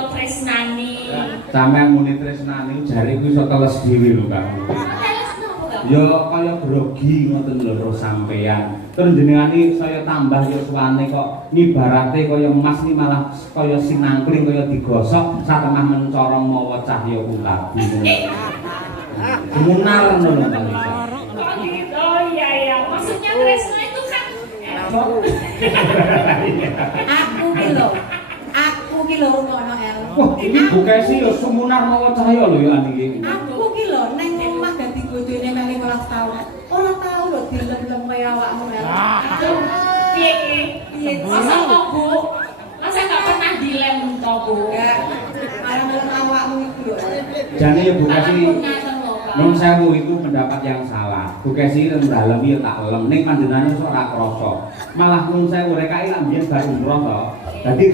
kula tresnani. Sampeyan muni tresnani jare kuwi iso teles dhewe lho, Kak. Ya kaya grogi ngoten lho sampeyan. Terus jenengane saya tambah ya suwane kok ngibarate kaya emas ni malah kaya sinangkling kaya digosok satengah mencorong mawa cahya kulabi. Munar ngono lho. Kok gitu? Oh iya, maksudnya tresno itu kan Aku ki lho ngono el. Wah, ini bukesi ya sumunar mawa cahya lho ya niki. Aku ki lho nang omah dadi bojone mele 12 taun. Ora tau lho dilem-lem kaya awakmu el. Piye? Masa kok Bu? Masa nggak pernah dilem toh Bu? Ya. Malah nang awakmu iku lho. Jane ya bukesi Nun sewu itu pendapat yang salah. Bukesi nang dalem ya tak lem ning panjenengane iso ora krasa. Malah nun sewu rek kae lak mbiyen bar umroh to. Dadi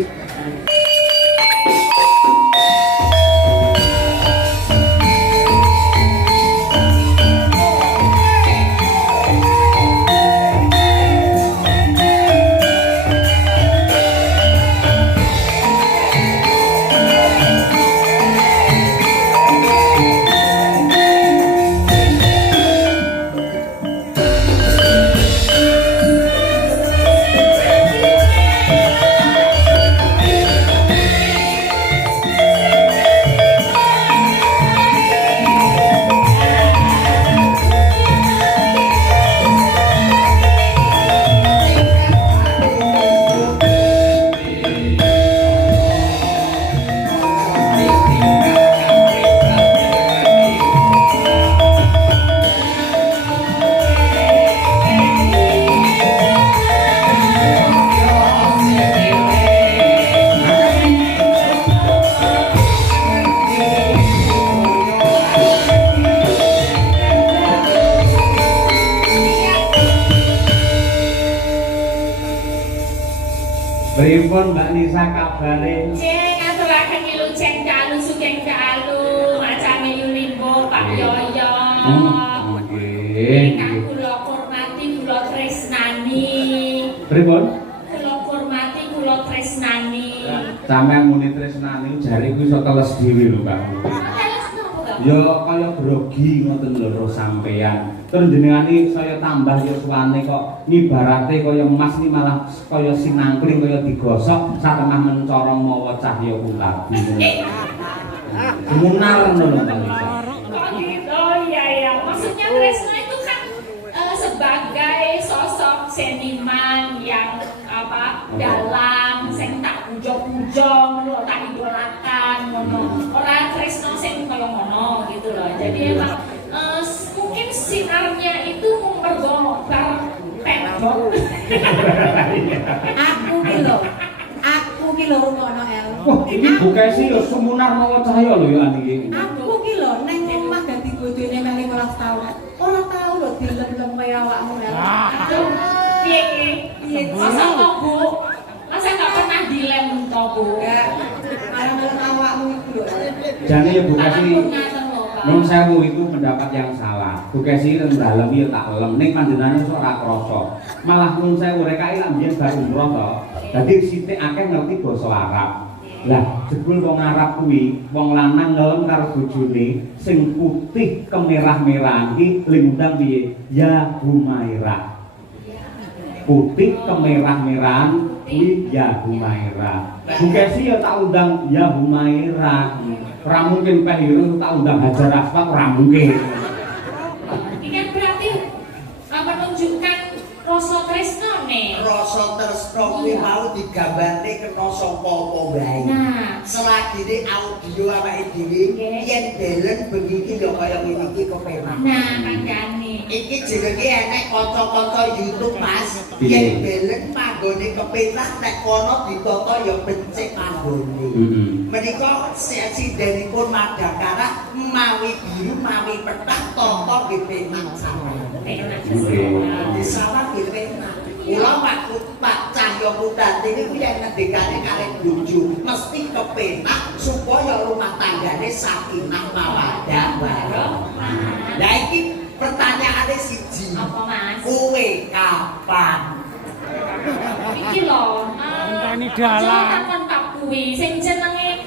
pripun Mbak Nisa kabare? Ceng aturaken wilujeng dalu sugeng dalu macane yulimbo Pak Yoyo. Nggih. Ingkang kula hormati kula tresnani. Pripun? Kula hormati kula tresnani. Sampeyan muni tresnani jare kuwi iso teles dhewe lho, Kak. Ya kaya grogi ngoten lho sampeyan. Terus jenengane saya tambah ya suwane kok ngibarate kaya emas ni malah kaya sinangkling kaya digosok satengah mencorong mawa cahya kulabi. Munar ngono lho. Kok gitu? Oh iya, maksudnya tresno itu kan sebagai sosok seniman yang dalam sing tak puja-puja ngono, tak idolakan ngono. Ora tresno sing kaya ngono gitu loh. Jadi emang mungkin sinarnya itu mergo bar pedot. Aku ki lho ngono el. Wah, ini bukesi ya sumunar mawa cahya lho ya niki. Aku ki lho nang omah dadi bojone mele 12 taun. Ora tau lho dilem-lem kaya awakmu el. Piye? Masa kok Bu? Masa nggak pernah dilem toh Bu? Ya. Malah nang awakmu iku lho. Jane ya bukesi Nun sewu itu pendapat yang salah. Bukesi nang dalem ya tak lem ning panjenengane iso ora krasa. Malah nun sewu rek kae lak mbiyen bar umroh to. Dadi sithik akeh ngerti basa Arab. Lah jebul wong Arab kuwi wong lanang ngelem karo bojone sing putih kemerah-merahan iki lingundang piye? Ya Humairah. Putih kemerah-merahan kuwi ya Humairah. Bukesi ya tak undang ya Humairah. Ora mungkin Pehirun tak undang Hajar Aswad, ora mungkin. Ini kan berarti menunjukkan rasa tresnane. Rasa tresno kuwi mau digambarte kena sapa apa wae. Nah, selagine audio awake dhewe yen delen bengi iki yo kaya ngene iki kepenak. nah kandhane. Iki jenenge enek kanca-kanca YouTube Mas. Yen delen panggone kepenak nek kono ditata ya becik panggone. Menika sidenipun Madakara mawi biru mawi petang tata nggih penak sampeyan. Di sawah nggih penak. Kula Pak Cahyo Putati niku yen ngendikane kalih bojo mesti kepenak supaya rumah tanggane sakinah mawaddah warahmah. Lah iki pertanyaane siji. Apa Mas? Kowe kapan? Iki lho. Ngenteni dalan. Takon tak kuwi sing jenenge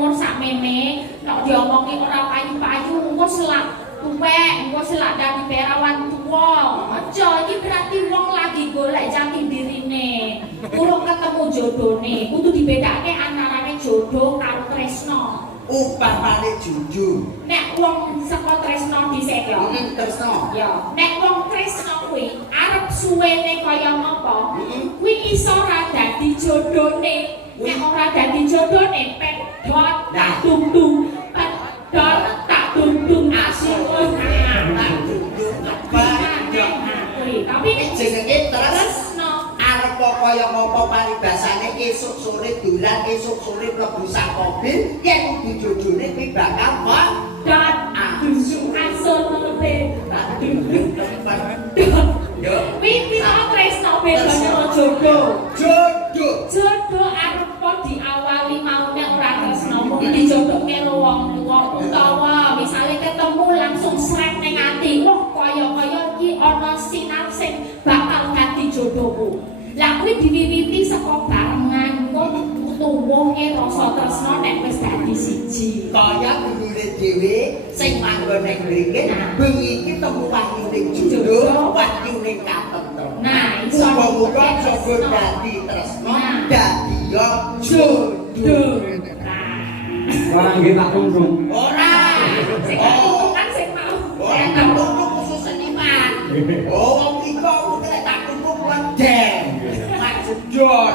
umur sakmene nek diomongi ora payu-payu engko selak tuwek engko selak dadi perawan tuwa. Aja iki berarti wong lagi golek jati dirine. Urung ketemu jodone. Kudu dibedakake antarane jodoh karo tresno. Upamane jujur. Nek wong saka tresno dhisik ya. Tresno. Ya, nek wong tresno kuwi arep suwene kaya ngapa? Kuwi iso ora dadi jodone. Nek ora dadi jodone pedhot tak tung-tung, pedhot tak tung-tung asyik. Tapi nek jenenge tresno arep kaya ngapa paribasane esuk sore dolan esuk sore mlebu sak mobil yen kudu jojone kuwi bakal pedhot asyik asun ngene. yo Kuwi bisa tresno bedane karo jodoh. Jodoh arep diawali maune ora tresno mung dijodohke karo wong tuwa utawa misale ketemu langsung srek ning ati. Wah, kaya-kaya iki ana sinar sing bakal ganti jodohku. Lah kuwi diwiwiti saka barengan engko tuwuhe rasa tresno nek wis dadi siji. kaya dulure dhewe sing manggon ning mriki bengi iki temu wahyu ning jodoh wahyu ning katentreman. Nah, iso muga-muga jogo dadi tresno dadi yo jodoh. Orang nggih tak tungtung. Ora. Sing kan sing mau. Ora tungtung khusus seniman. Oh, wong iki kok tak tungtung wedeng. Maksud jor.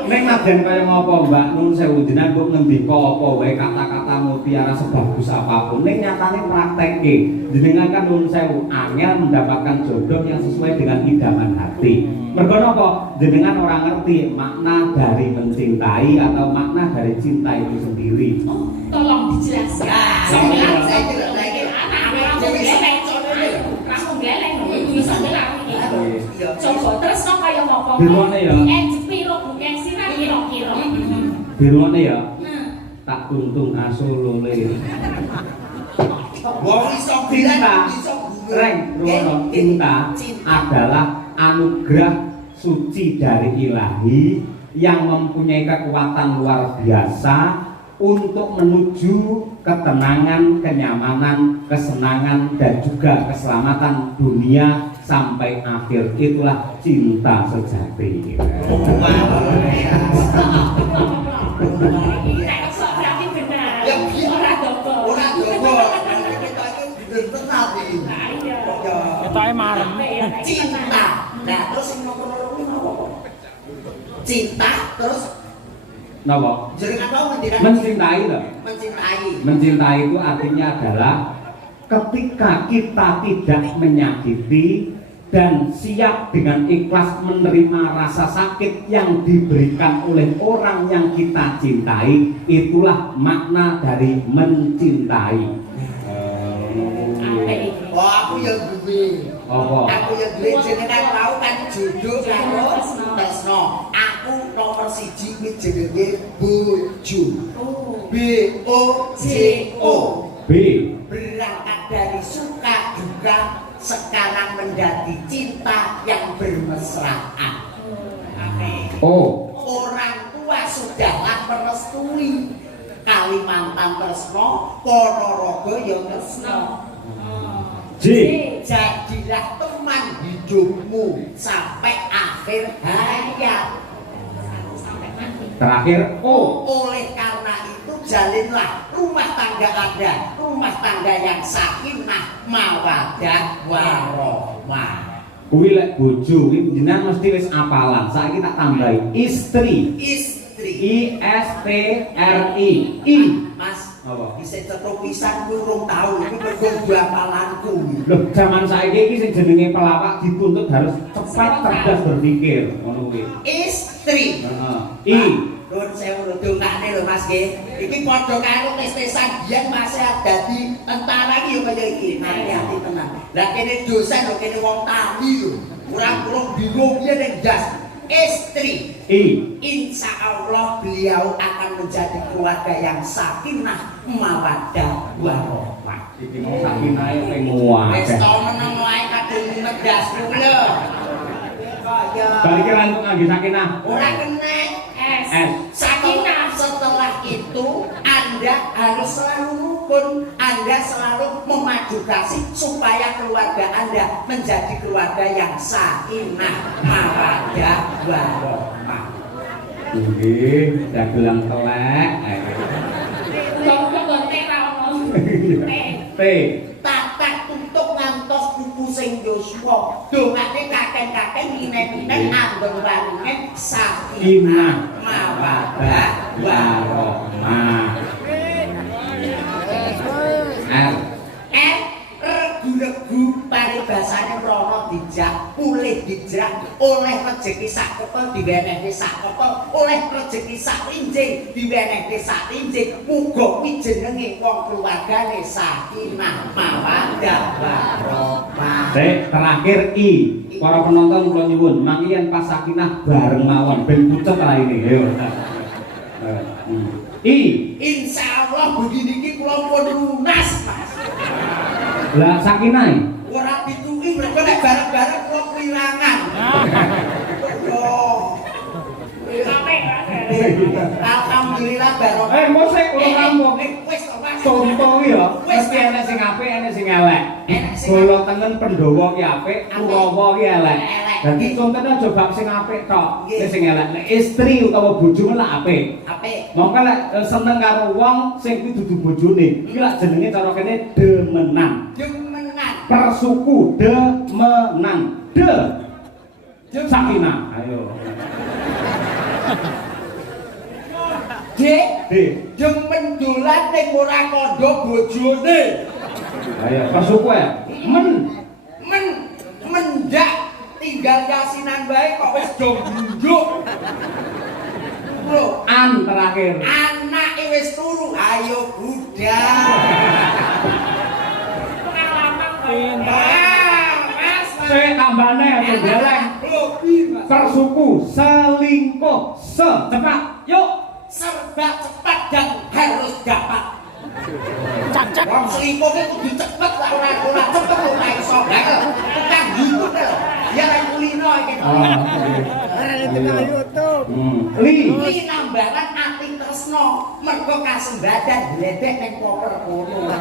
Nek naden kaya ngapa Mbak Nun sewu jenengan kok ngendika apa wae kata-kata mutiara sebagus apapun ning nyatane praktekke jenengan kan nun sewu angel mendapatkan jodoh yang sesuai dengan idaman hati. Mergo napa jenengan ora ngerti makna dari mencintai atau makna dari cinta itu sendiri. Tolong dijelaskan. Saya tidak lagi Kamu geleng, bisa bilang ini. Coba terus no kayak ngomong. Birone ya. Piro bukan sirah kira-kira. Birone ya. Tak tuntung asulule. Wong iso Cinta, reng, ruwono, cinta adalah anugerah suci dari ilahi yang mempunyai kekuatan luar biasa untuk menuju ketenangan, kenyamanan, kesenangan dan juga keselamatan dunia sampai akhir. Itulah cinta sejati. Berarti benar. Ora dogo. Ora dogo. Kita iki bener tenan iki. Ketoke marem. Cinta. Nah, terus sing nomor loro kuwi napa? Cinta terus Napa? jenengan mau ngendikan Mencintai loh. mencintai. Mencintai itu artinya adalah ketika kita tidak menyakiti dan siap dengan ikhlas menerima rasa sakit yang diberikan oleh orang yang kita cintai, itulah makna dari mencintai. Oh, aku yang duwe. Apa? Aku yang duwe jenengan tahu kan jodoh karo tresno. Aku nomor 1 kuwi jenenge bojo. B O J O. B. Berangkat dari suka duka sekarang menjadi cinta yang bermesraan. O. Orang tua sudahlah merestui Kalimantan tresno, Ponorogo ya tresno. J. Jadilah teman hidupmu sampai akhir hayat. Sampai mati. Terakhir O. Oleh karena itu jalinlah rumah tangga Anda, rumah tangga yang sakinah, mawaddah, warahmah. Kuwi lek bojo kuwi jenengan mesti wis apalan. Saiki tak tambahi istri. Istri. I S T R I. I. Mas, Apa? bisa cetok pisan kuwi rong taun iki mergo bapalanku. Loh, zaman saiki iki sing jenenge pelawak dituntut harus cepat cerdas berpikir, ngono kuwi. Istri. Heeh. I. Nuwun sewu lho dongane lho Mas nggih. Iki padha karo tes-tesan biyen Mas dadi tentara iki yo kaya iki. Hati-hati tenan. Lah kene dosen lho kene wong tani lho. Ora kurang bingung piye ning das. Istri. I. Insya Allah beliau akan menjadi keluarga yang sakinah, mawaddah, warahmah. Iki mau sakinae ping muat. Wis to meneng wae kadung ngedas kula. Kaya Balik ke rantung ngangge sakinah. ora kena S. S. sakinah setelah itu Anda harus selalu rukun, Anda selalu memadu kasih supaya keluarga Anda menjadi keluarga yang sakinah, mawaddah, warahmah. Nggih, dagelang telek. Kok teh ra ono. T. Tatak tutup ngantos buku sing Yosua. Dongane kakek-kakek nginen-nginen anggon waringe sakinah, mawaddah, warahmah. Regu-regu paribasane mrono dijak, pulih dijak, oleh rejeki sakota diwenehke sakota, oleh rejeki saklinjing diwenehke saklinjing. Muga kuwi jenenge wong keluargane sakinah, mawaddah, warahmah. Terakhir I. Para penonton kula nyuwun, mangki yen pas sakinah bareng mawon ben pucet raine. Ayo. I. Insyaallah begini iki kula pun lunas, Mas. Lah sakinah. Ora dituki mergo nek bareng-bareng kula kewirangan. Alhamdulillah barokah. Mosek kula rampung. Wis to, Mas. Contoh ya, mesti enek sing apik, enek sing elek. Bolo tengen Pandhawa ki apik, Kurawa ki elek. Dadi contone aja bab sing apik tok, sing elek. Nek istri utawa bojomu lak apik. Apik. Mongko lek seneng karo wong sing kuwi dudu bojone, iki lak jenenge cara kene demenan. Demenan. Persuku demenan. Sakinah. Ayo. Dek, D. demen dolan ning ora kandha bojone. Ayo, persuku ya. Mendak tinggal yasinan bae kok wis do bunjuk. Lho, An terakhir. anake wis turu, ayo budal. Mas. Saya tambahne aja geleng. Mas. Persuku selingkuh secepat. Yuk. Serba cepat dan harus dapat. Cak. Wong selingkuh ki kudu cepet lah ora cepet ora iso. Kan YouTube lho. Ya lan kulino iki. Di YouTube. Li. Iki nambaran ati tresno mergo kasembadan gledek ning koper kono.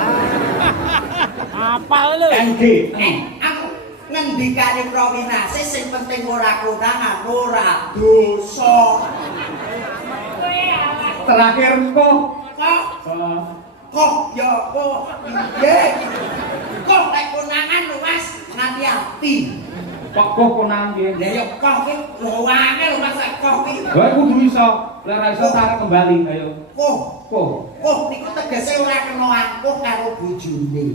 Apa lu? NG. Aku ngendikane Prawinase sing penting ora konangan, ora dosa. Terakhir kok. Kok ya kok piye? Kok nek konangan lho Mas, nganti ati. Kok konangan piye? Lah ya kok ki luwange lho Mas kok ki. Kowe kudu iso. Lek ora iso tarik kembali, ayo. Kok niku tegese ora kena angkuh karo bojone.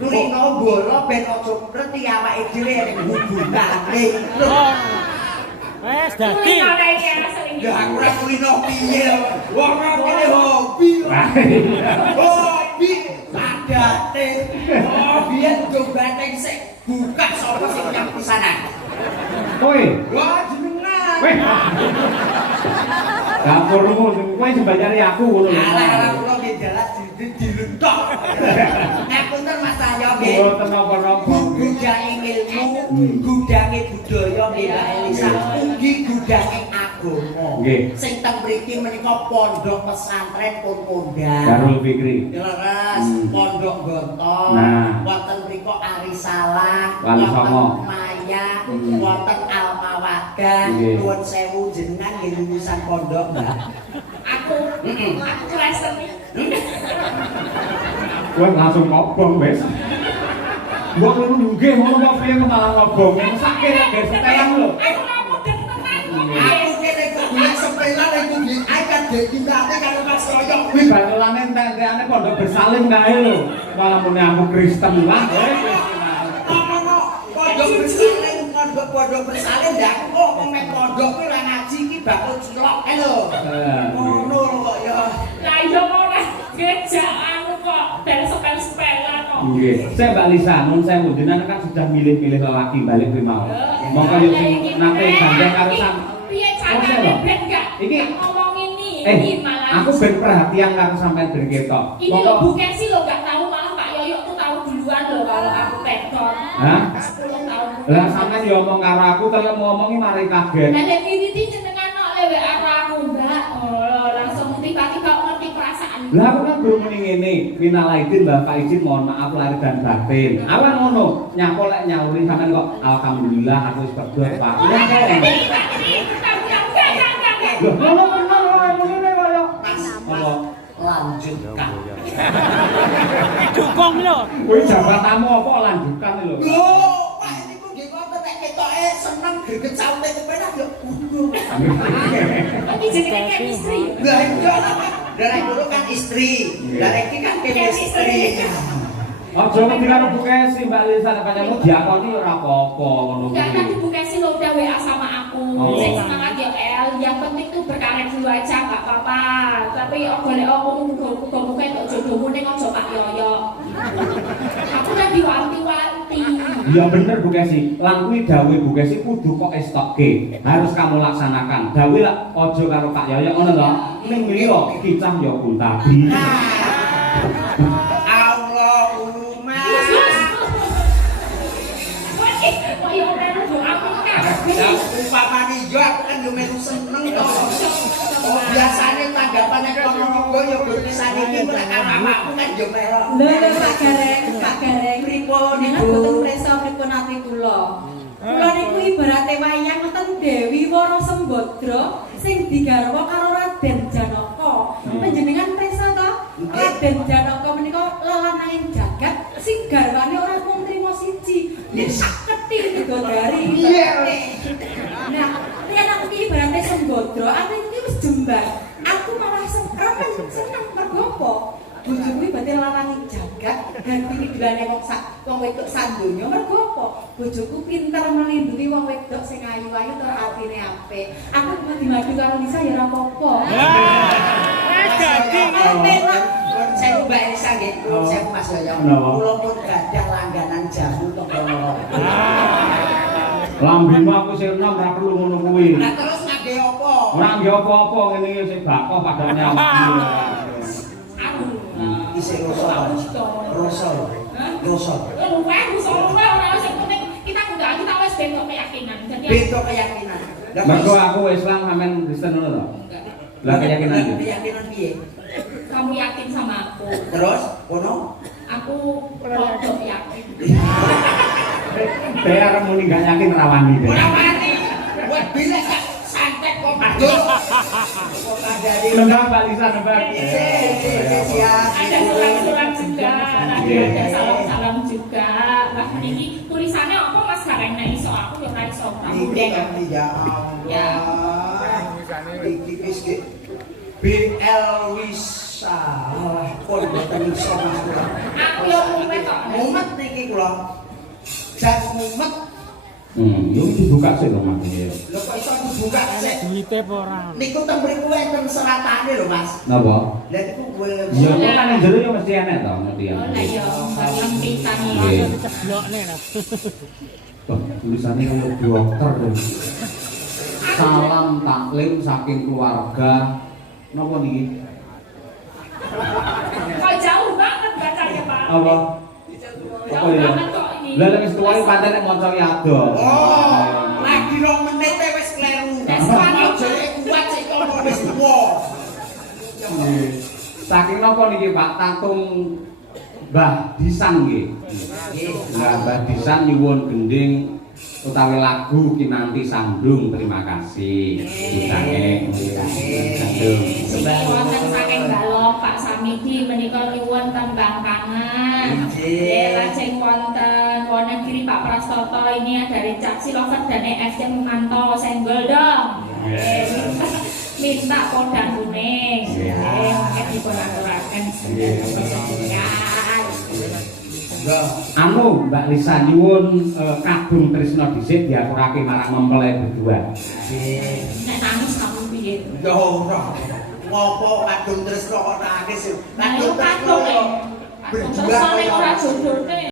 Kulino bola ben aja ngerti awake dhewe ning hubungane. Wes dadi. Ya aku ora kulino piye. Wong kene hobi. Hobi adate. Biyen cobating sik buka sapa sing nyang pisanan. Kowe. Wah jenengan. Weh. Dapurmu kowe sembayari aku ngono. Alah kula nggih jalan dilentok. Ngapunten Mas Cahyo nggih. Mboten napa-napa. Gudange ilmu, gudange budaya nggih Mbak Elisa. Ugi gudange agama. Nggih. Sing teng mriki menika pondok pesantren Pondok. Darul Fikri. Leres, pondok Gontong. Nah. Wonten mriko Arisalah, Wali Songo. Maya, Hmm. wonten Almawadah. Nggih. Nuwun sewu jenengan nggih lulusan pondok, Mbak. Aku klesen. Kowe langsung ngobong wis. Mbok ngono nggih ngono kok piye kok malah ngobong. Mesake nek ge setelan lho. Aku ramu tenan. Aku kene golek sepeda ning kuwi akan ditinggalke karo Mas Royo. Kuwi bagelane entek-entekane pondok bersalin kae lho. Malah muni aku Kristen lah. Pondok bersalin ya aku kok mek pondok kuwi ora ngaji iki bakul cilok lho. Ngono kok ya. Lah iya ora gejak anu kok dari sepel-sepelan kok. Nggih. Saya Mbak Lisa, nun saya jenengan kan sudah milih-milih lelaki balik kuwi mau. Monggo yo sing nate gandeng karo sam. Piye carane ben gak Iki- ngomong ini malah. Aku ben perhatian karo sampean ben ketok. Ini lo Bu Kesi lo gak tahu malah Pak Yoyo tuh tahu duluan lo kalau aku peton. Hah? 10 tahun. Lah sampean yo ngomong karo aku kaya ngomongi mari kaget. Lah nek wiwiti jenengan kok lewe karo aku Mbak. Oh, langsung tiba-tiba ngerti perasaan Lah aku kan belum muni ngene, minal aidin Bapak izin mohon maaf lahir dan batin. Awan ngono, nyapa lek nyauri sampean kok alhamdulillah aku wis kerja Pak. Iya kok. Loh, ngono ngene kaya. Apa? Lanjutkan. Dukung lho. Kowe jabatanmu apa lanjutkan lho. Loh, Pak niku nggih ngoten nek ketoke seneng greget saute kepenak ya kudu. Tapi jenenge chemistry. Lah iya lah Pak. Lah dulu kan istri. Lah iki kan chemistry. Aja ngerti karo Bu Kesi Mbak Lisa nek panjenengan diakoni ora apa-apa ngono Enggak kuwi. tadi Bu Kesi lo udah WA sama aku. Oh. Saya semangat ya El, yang penting tuh berkarir dulu aja nggak apa-apa. Tapi golek muga-muga entuk jodohmu ning aja Pak Yoyo. Aku udah diwanti-wanti. Iya bener Bu Kesi, lan kuwi dawuh Bu Kesi kudu kok estokke. Harus kamu laksanakan. Dawuh lah aja karo Pak Yoyo ngono to. Ning mriko kicah ya kuntabi. Allahumma. Wah, ya ora doa aku kabeh. Ya upamane yo aku kan yo melu seneng to. Oh biasane tanggapan nek kono uga yo berpisan iki nek awakku kan yo melu. Lho Pak Gareng, pripun jenengan boten preso pripun ati kula. Kula niku ibarate wayang ngoten Dewi Wara Sembadra sing digarwa karo Raden Janaka. Panjenengan preso to? Raden Janaka menika lelananging jagat sing garwane ora mung trima siji, nek saketi Widodari. Iya. Nah, nek aku iki ibarate Sembadra, aku iki wis jembar. Aku malah seneng mergo apa? Bojoku iki berarti lanang jagat, hartine dilane wong wedok sak donya mergo apa? Bojoku pinter melindungi wong wedok sing ayu-ayu tur atine apik. Aku madu karo Lisa ya ora apa-apa. Saya Mbak Elisa nggih, saya Mas Yoyo. Kula pun gadah langganan jamu to kono. Lambemu aku sing enom ora perlu ngono kuwi. Lah terus ngangge apa? Ora nggih apa-apa ngene iki sing bakoh padane awakmu. Isih rasa. Rasa. Rasa. Kita wis bentuk keyakinan. Jadi Beda keyakinan. Mergo aku Islam sampean Kristen ngono to. Lah keyakinan iki. Keyakinan piye? kamu yakin sama aku. Terus, kono? Aku kodok yakin. Saya muni gak yakin rawani deh. Ora wani. Buat bila gak santet kok madul. Kok kadari. Nembak Mbak Lisa nembak. Ada surat-surat juga, ada salam-salam juga. Nah, ini tulisannya apa Mas Gareng nek iso aku yo ora iso kamu deh. Ya Allah. Iki wis BL Wisa. Pun boten iso Mas kula. Aku yo mumet kok. Mumet niki kula. Jan mumet. Yo dibuka sih lho Mas. Lho kok iso dibuka sik? Duite apa ora? Niku teng mriku enten seratane lho Mas. Napa? Lah niku kowe Iya, kok kan jero yo mesti enek to ngerti ya. Oh lah yo, barang pisan Nggih. iki. Ceblokne lho. Wah, tulisannya kayak dokter deh. Salam taklim saking keluarga. Napa niki? Kok jauh banget bacanya Pak. Apa? Jauh ya? banget kok ini. Lah nek wis tuwa iki pancen nek maca ki ado. Oh, lagi 2 menit wis kleru. Wis panik. Jare kuat sik kono wis tuwa. Nggih. Saking napa niki Pak Tatung Mbah Disan nggih. Nah, Mbah Disan nyuwun gending utawi lagu kinanti sandung terima kasih. Disange sandung. Sing wonten saking Balok Pak Samidi menika nyuwun tembang kangen. Nggih, lajeng wonten Wonogiri Pak Prastoto ini dari Cak Silover dan EFC Mumanto senggol dong. Minta podang kuning. Nggih, mangke dipun aturaken. Anu Mbak Lisa nyuwun kadung Trisno dhisik diaturake marang mempelai berdua. Nek nangis kamu piye? Ya ora. Ngopo kadung Tresno kok nangis? Kadung Kadung Tresno Tresno ora jodohne.